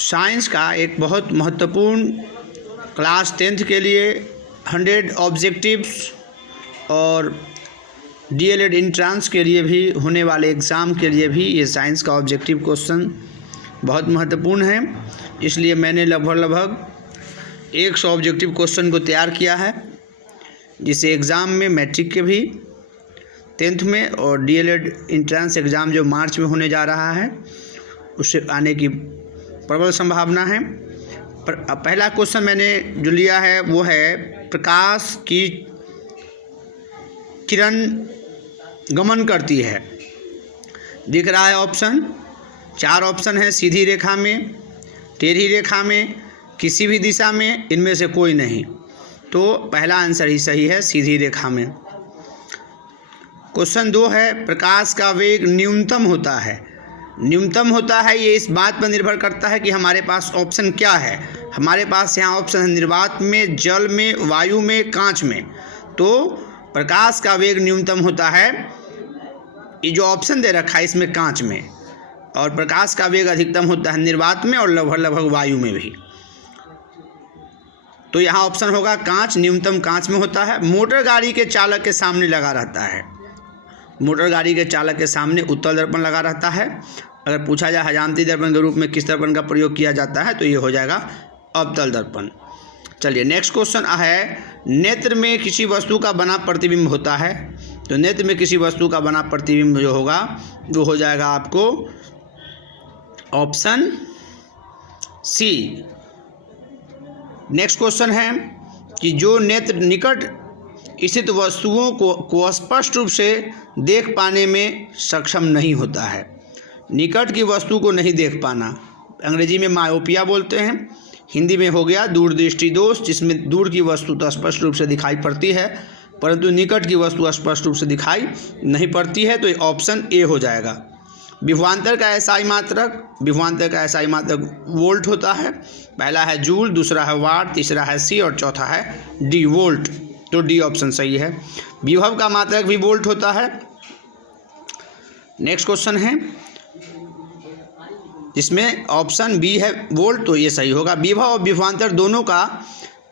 Science का एक बहुत महत्वपूर्ण क्लास 10th के लिए 100 ऑब्जेक्टिव्स और डीएलएड एंट्रेंस के लिए भी होने वाले एग्ज़ाम के लिए भी ये साइंस का ऑब्जेक्टिव क्वेश्चन बहुत महत्वपूर्ण है। इसलिए मैंने लगभग 100 ऑब्जेक्टिव क्वेश्चन को तैयार किया है, जिसे एग्ज़ाम में मैट्रिक के भी 10th में और डीएलएड एंट्रेंस एग्ज़ाम जो मार्च में होने जा रहा है उससे आने की प्रबल संभावना है। पहला क्वेश्चन मैंने जो लिया है वो है प्रकाश की किरण गमन करती है। दिख रहा है ऑप्शन, 4 ऑप्शन है, सीधी रेखा में, टेढ़ी रेखा में, किसी भी दिशा में, इनमें से कोई नहीं। तो पहला आंसर ही सही है, सीधी रेखा में। क्वेश्चन 2 है प्रकाश का वेग न्यूनतम होता है। न्यूनतम होता है ये इस बात पर निर्भर करता है कि हमारे पास ऑप्शन क्या है। हमारे पास यहाँ ऑप्शन है निर्वात में, जल में, वायु में, कांच में। तो प्रकाश का वेग न्यूनतम होता है, ये जो ऑप्शन दे रखा है इसमें कांच में, और प्रकाश का वेग अधिकतम होता है निर्वात में और लगभग वायु में भी। तो यहाँ ऑप्शन होगा कांच, न्यूनतम कांच में होता है। मोटर गाड़ी के चालक के सामने लगा रहता है। मोटर गाड़ी के चालक के सामने उत्तल दर्पण लगा रहता है। अगर पूछा जाए हजामती दर्पण के रूप में किस दर्पण का प्रयोग किया जाता है तो ये हो जाएगा अवतल दर्पण। चलिए नेक्स्ट क्वेश्चन है नेत्र में किसी वस्तु का बना प्रतिबिंब होता है। तो नेत्र में किसी वस्तु का बना प्रतिबिंब जो होगा वो हो जाएगा आपको ऑप्शन सी। नेक्स्ट क्वेश्चन है कि जो नेत्र निकट स्थित वस्तुओं को स्पष्ट रूप से देख पाने में सक्षम नहीं होता है। निकट की वस्तु को नहीं देख पाना, अंग्रेजी में मायोपिया बोलते हैं, हिंदी में हो गया दूरदृष्टि दोष, जिसमें दूर की वस्तु तो स्पष्ट रूप से दिखाई पड़ती है परंतु निकट की वस्तु स्पष्ट रूप से दिखाई नहीं पड़ती है। तो ये ऑप्शन ए हो जाएगा। विभवांतर का एसआई मात्रक वोल्ट होता है। पहला है जूल, दूसरा है वाट, तीसरा है सी और चौथा है डी वोल्ट। तो डी ऑप्शन सही है। विभव का मात्रक भी वोल्ट होता है। नेक्स्ट क्वेश्चन है जिसमें ऑप्शन बी है वोल्ट, तो ये सही होगा। विभव और विभवांतर दोनों का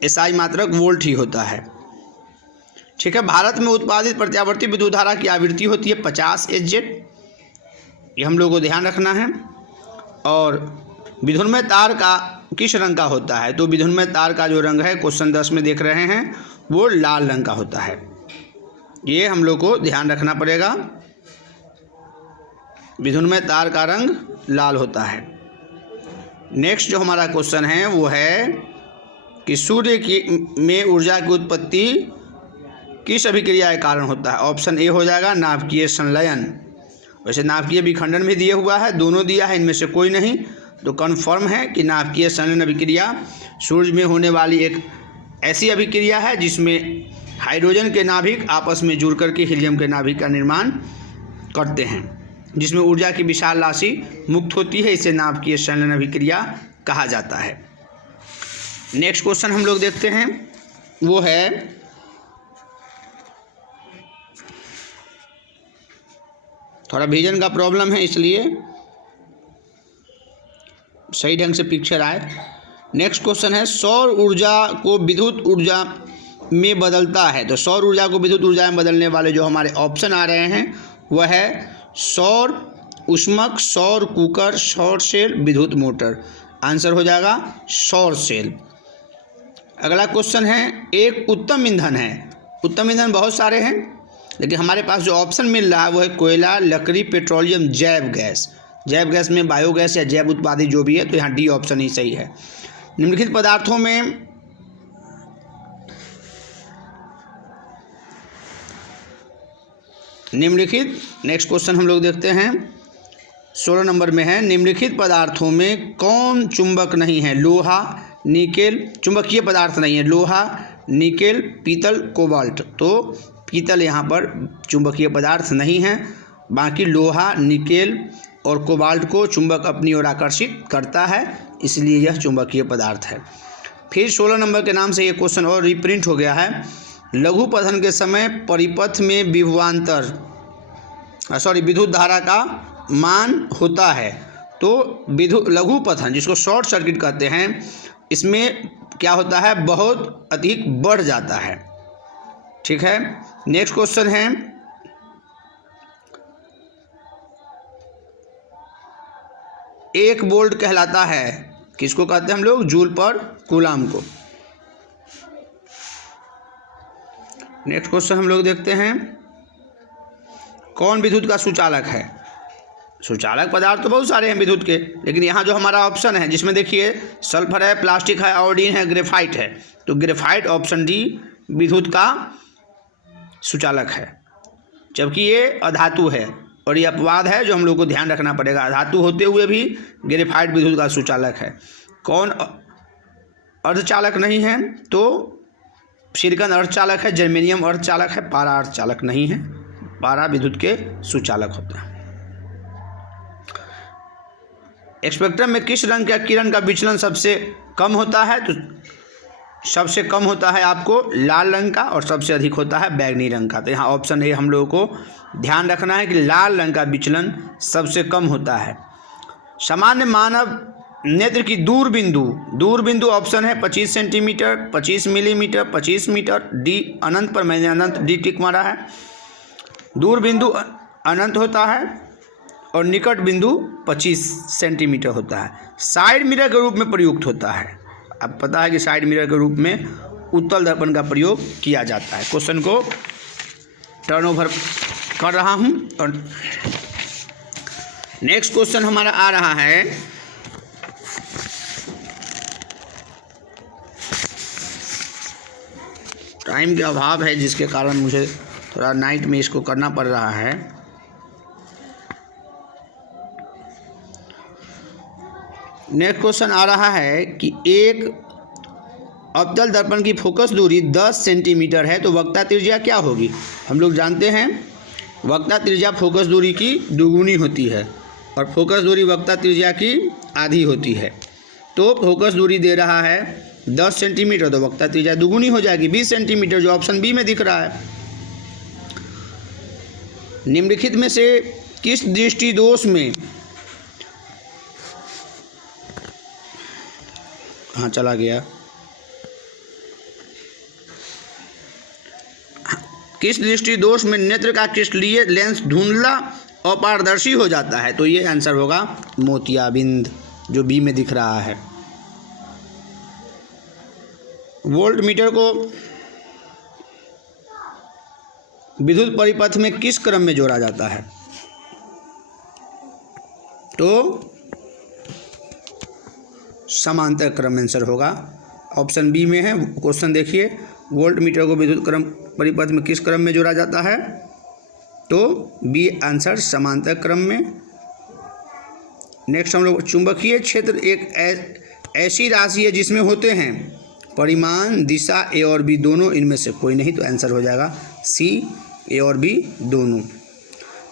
एसआई मात्रक वोल्ट ही होता है। ठीक है। भारत में उत्पादित प्रत्यावर्ती विद्युत धारा की आवृत्ति होती है 50 Hz, ये हम लोगों को ध्यान रखना है। और विद्युन्मय तार का किस रंग का होता है? तो विद्युन्मय तार का जो रंग है क्वेश्चन 10 में देख रहे हैं वो लाल रंग का होता है। ये हम लोग को ध्यान रखना पड़ेगा, विद्युन्मय तार का रंग लाल होता है। नेक्स्ट जो हमारा क्वेश्चन है वो है कि सूर्य में ऊर्जा की उत्पत्ति किस अभिक्रिया के कारण होता है? ऑप्शन ए हो जाएगा नाभिकीय संलयन। वैसे नाभिकीय विखंडन भी दिया हुआ है, दोनों दिया है, इनमें से कोई नहीं। तो कन्फर्म है कि नाभिकीय संलयन अभिक्रिया सूर्य में होने वाली एक ऐसी अभिक्रिया है जिसमें हाइड्रोजन के नाभिक आपस में जुड़ करके हीलियम के नाभिक का निर्माण करते हैं, जिसमें ऊर्जा की विशाल राशि मुक्त होती है। इसे नाभिकीय संलयन अभिक्रिया कहा जाता है। नेक्स्ट क्वेश्चन हम लोग देखते हैं वो है थोड़ा विजन का प्रॉब्लम है इसलिए सही ढंग से पिक्चर आए। नेक्स्ट क्वेश्चन है सौर ऊर्जा को विद्युत ऊर्जा में बदलता है। तो सौर ऊर्जा को विद्युत ऊर्जा में बदलने वाले जो हमारे ऑप्शन आ रहे हैं वह है सौर ऊष्मक, सौर कुकर, सौर सेल, विद्युत मोटर। आंसर हो जाएगा सौर सेल। अगला क्वेश्चन है एक उत्तम ईंधन है। उत्तम ईंधन बहुत सारे हैं लेकिन हमारे पास जो ऑप्शन मिल रहा है वो है कोयला, लकड़ी, पेट्रोलियम, जैव गैस। जैव गैस में बायोगैस या जैव उत्पादित जो भी है, तो यहाँ डी ऑप्शन ही सही है। निम्नलिखित पदार्थों में नेक्स्ट क्वेश्चन हम लोग देखते हैं 16 नंबर में है निम्नलिखित पदार्थों में कौन चुंबक नहीं है? लोहा, निकेल, चुंबकीय पदार्थ नहीं है, लोहा, निकेल, पीतल, कोबाल्ट। तो पीतल यहाँ पर चुंबकीय पदार्थ नहीं है, बाकी लोहा, निकेल और कोबाल्ट को चुंबक अपनी ओर आकर्षित करता है, इसलिए यह चुंबकीय पदार्थ है। फिर 16 नंबर के नाम से ये क्वेश्चन और रिप्रिंट हो गया है। लघु पठन के समय परिपथ में विभवांतर विद्युत धारा का मान होता है। तो विद्युत लघु पथन जिसको शॉर्ट सर्किट कहते हैं, इसमें क्या होता है, बहुत अधिक बढ़ जाता है। ठीक है, नेक्स्ट क्वेश्चन है, एक वोल्ट कहलाता है, किसको कहते हैं हम लोग, जूल पर कूलाम को। नेक्स्ट क्वेश्चन हम लोग देखते हैं, कौन विद्युत का सुचालक है। सुचालक पदार्थ तो बहुत सारे हैं विद्युत के, लेकिन यहाँ जो हमारा ऑप्शन है जिसमें देखिए सल्फर है, प्लास्टिक है, आयोडीन है, ग्रेफाइट है, तो ग्रेफाइट ऑप्शन डी विद्युत का सुचालक है। जबकि ये अधातु है और ये अपवाद है जो हम लोग को ध्यान रखना पड़ेगा, अधातु होते हुए भी ग्रेफाइट विद्युत का सुचालक है। कौन अर्धचालक नहीं है, तो सिलिकॉन अर्धचालक है, जर्मेनियम अर्धचालक है, पारा अर्धचालक नहीं है, पारा विद्युत के सुचालक होते हैं। स्पेक्ट्रम में किस रंग का किरण का विचलन सबसे कम होता है, तो सबसे कम होता है आपको लाल रंग का और सबसे अधिक होता है बैगनी रंग का। तो यहाँ ऑप्शन ए हम लोगों को ध्यान रखना है कि लाल रंग का विचलन सबसे कम होता है। सामान्य मानव नेत्र की दूरबिंदु ऑप्शन है 25 सेंटीमीटर, 25 मिलीमीटर, 25 मीटर, डी अनंत पर मैंने अनंत डी टिक मारा है। दूरबिंदु अनंत होता है और निकट बिंदु 25 सेंटीमीटर होता है। साइड मिरर के रूप में प्रयुक्त होता है। अब पता है कि साइड मिरर के रूप में उत्तल दर्पण का प्रयोग किया जाता है। क्वेश्चन को टर्नओवर कर रहा हूं और नेक्स्ट क्वेश्चन हमारा आ रहा है, टाइम के अभाव है जिसके कारण मुझे थोड़ा नाइट में इसको करना पड़ रहा है। नेक्स्ट क्वेश्चन आ रहा है कि एक अवतल दर्पण की फोकस दूरी 10 सेंटीमीटर है तो वक्ता त्रिज्या क्या होगी। हम लोग जानते हैं वक्ता त्रिज्या फोकस दूरी की दोगुनी होती है और फोकस दूरी वक्ता त्रिज्या की आधी होती है। तो फोकस दूरी दे रहा है 10 सेंटीमीटर, तो वक्ता त्रिज्या दोगुनी हो जाएगी 20 सेंटीमीटर, जो ऑप्शन बी में दिख रहा है। निम्नलिखित में से किस दृष्टि दोष में, हाँ चला गया, किस दृष्टि दोष में नेत्र का क्रिस्टलीय लेंस धुंधला और पारदर्शी हो जाता है, तो ये आंसर होगा मोतियाबिंद, जो बी में दिख रहा है। वोल्ट मीटर को विद्युत परिपथ में किस क्रम में जोड़ा जाता है, तो समांतर क्रम आंसर होगा, ऑप्शन बी में है। क्वेश्चन देखिए, वोल्ट मीटर को विद्युत क्रम परिपथ में किस क्रम में जोड़ा जाता है, तो बी आंसर समांतर क्रम में। नेक्स्ट हम लोग, चुंबकीय क्षेत्र एक ऐसी राशि है जिसमें होते हैं परिमाण, दिशा ए और बी दोनों, इनमें से कोई नहीं, तो आंसर हो जाएगा सी, ए और बी दोनों।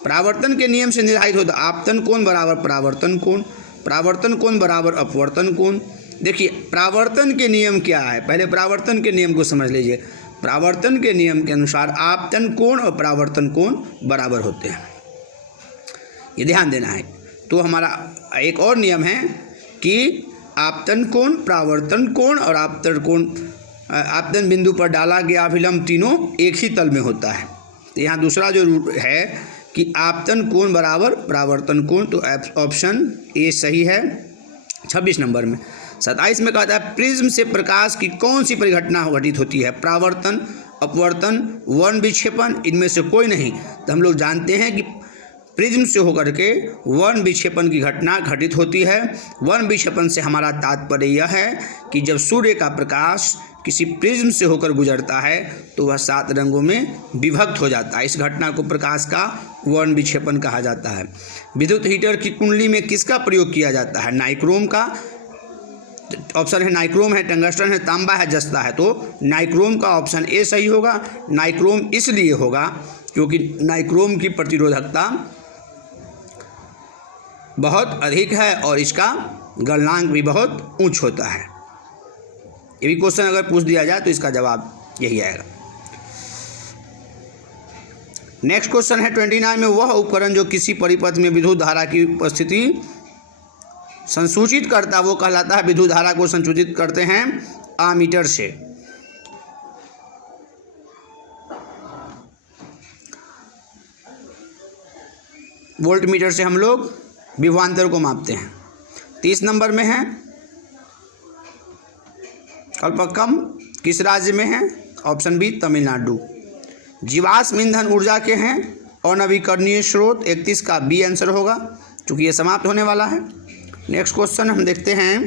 परावर्तन के नियम से निर्धारित होता है आपतन कोण बराबर परावर्तन कोण, परावर्तन कोण बराबर अपवर्तन कोण। देखिए परावर्तन के नियम क्या है, पहले परावर्तन के नियम को समझ लीजिए। परावर्तन के नियम के अनुसार आपतन कोण और परावर्तन कोण बराबर होते हैं, ये ध्यान देना है। तो हमारा एक और नियम है कि आपतन कोण, परावर्तन कोण और आपतन कोण, आपतन बिंदु पर डाला गया अभिलंब तीनों एक ही तल में होता है। तो यहाँ दूसरा जो रूल है कि आपतन कोण बराबर परावर्तन कोण, तो ऑप्शन ए सही है। 26 नंबर में 27 में कहता है प्रिज्म से प्रकाश की कौन सी परिघटना घटित होती है, परावर्तन, अपवर्तन, वर्ण विक्षेपण, इनमें से कोई नहीं। तो हम लोग जानते हैं कि प्रिज्म से होकर के वर्ण विक्षेपण की घटना घटित होती है। वर्ण विक्षेपण से हमारा तात्पर्य यह है कि जब सूर्य का प्रकाश किसी प्रिज्म से होकर गुजरता है तो वह 7 रंगों में विभक्त हो जाता है। इस घटना को प्रकाश का वर्ण विक्षेपण कहा जाता है। विद्युत हीटर की कुंडली में किसका प्रयोग किया जाता है, नाइक्रोम का। ऑप्शन है नाइक्रोम है, टंगस्टन है, तांबा है, जस्ता है, तो नाइक्रोम का ऑप्शन ए सही होगा। नाइक्रोम इसलिए होगा क्योंकि नाइक्रोम की प्रतिरोधकता बहुत अधिक है और इसका गलनांक भी बहुत उच्च होता है। ये भी क्वेश्चन अगर पूछ दिया जाए तो इसका जवाब यही आएगा। नेक्स्ट क्वेश्चन है 29 में, वह उपकरण जो किसी परिपथ में विद्युत धारा की उपस्थिति संसूचित करता वो कहलाता है, विद्युत धारा को संसूचित करते हैं आमीटर से। वोल्टमीटर से हम लोग विभवांतर को मापते हैं। 30 नंबर में है कल्पकम किस राज्य में है? Option B Tamil Nadu. जीवाश्म ईंधन ऊर्जा के हैं और नवीकरणीय स्रोत 31 का बी आंसर होगा, क्योंकि ये समाप्त होने वाला है। नेक्स्ट क्वेश्चन हम देखते हैं।